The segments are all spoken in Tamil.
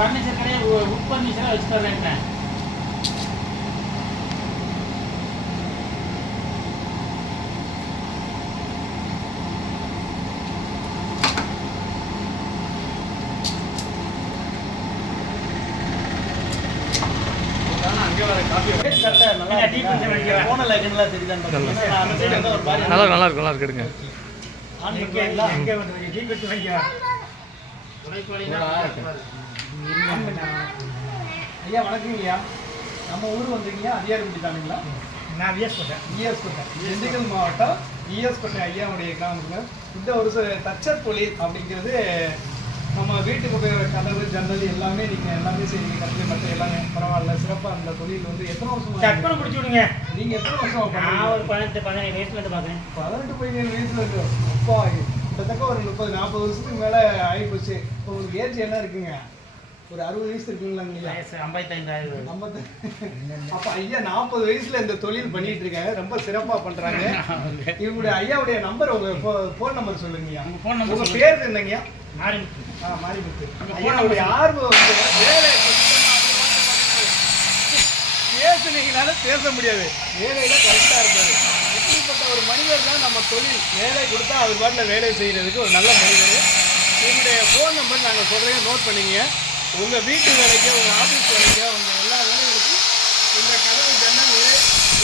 ஃபர்னிச்சர் கடையை உட் ஃபர்னிச்சராக வச்சு தர்றேன். நல்லா இருக்கு எடுங்க. ஐயா வணக்கம் ஐயா. நம்ம ஊர் வந்திருக்கீங்க அதிகாரி தானுங்களா? நான் இஎஸ் கோட்டை திண்டுக்கல் மாவட்டம் இஎஸ் கோட்டை ஐயாவுடைய கிராமத்தில் இந்த ஒரு தச்சர் தொழில் அப்படிங்கிறது நம்ம வீட்டுக்கு உபயோக கதவு ஜன்னல் எல்லாமே நீங்கள் எல்லாமே செய்வீங்க. கட்டில மற்ற எல்லாமே பரவாயில்ல சிறப்பாக அந்த தொழில் வந்து எத்தனை வருஷம் கற்பனை பிடிச்சி விடுங்க. நீங்கள் எத்தனை வருஷம்? நான் ஒரு 18 வயசுலேருந்து பார்க்குறேன். 18 வயசுல இருக்கு. அப்பா கிட்டத்தட்ட ஒரு 30-40 வருஷத்துக்கு மேலே ஆகிப்போச்சு. இப்போ உங்களுக்கு ஏஜ் என்ன இருக்குங்க? ஒரு 60 வயசு இருக்குங்களா? 55. அப்போ ஐயா 40 வயசுல இந்த தொழில் பண்ணிட்டு இருக்காங்க. ரொம்ப சிறப்பா பண்றாங்க. இவங்களுடைய ஐயாவுடைய நம்பர், உங்க ஃபோன் நம்பர் சொல்லுங்கய்யா. உங்க பேர் என்னங்கய்யா? மாரிமுத்து. மாரிமுத்து. ஐயாவுடைய ஆர்வம் வந்து வேலை பேசுனீங்கனால பேச முடியாது. வேலையில கரெக்டா இருப்பாரு. இப்படிப்பட்ட ஒரு மனிதர் தான் நம்ம தொழில். வேலை கொடுத்தா அவர் பாட்டில் வேலை செய்யறதுக்கு ஒரு நல்ல மனிதர். உங்களுடைய ஃபோன் நம்பர் நாங்கள் சொல்றேன், நோட் பண்ணிங்க. உங்கள் வீட்டு வேலைக்கு, உங்கள் ஆஃபீஸ் வேலைக்கு, உங்கள் எல்லா வேலைகளுக்கும் இந்த கதவு ஜன்னல்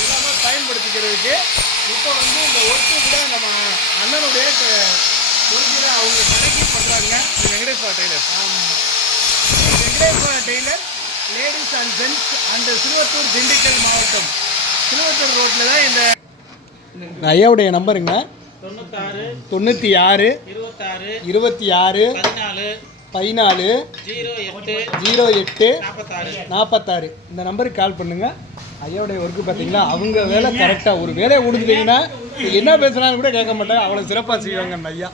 எல்லாமே பயன்படுத்திக்கிறதுக்கு இப்போ வந்து இந்த ஒர்க்கு கூட நம்ம அண்ணனுடைய ஒர்க்கில் அவங்க கடைக்கு பண்ணுறாங்க. Venkateswara tailor. Venkateswara tailor ladies and gents and Siluvathur Dindigul மாவட்டம் சிலுவத்தூர் ரோட்டில் தான் இந்த ஐயாவுடைய நம்பருங்க. 96 26 14 08 46. இந்த நம்பருக்கு கால் பண்ணுங்க. ஐயாவுடைய ஒர்க்கு பார்த்தீங்களா, அவங்க வேலை கரெக்டாக ஒரு வேலையை கொடுத்துட்டீங்கன்னா என்ன பேசுனாலும் கூட கேட்க மாட்டாங்க. அவ்வளோ சிறப்பாக செய்வாங்க அந்த ஐயா.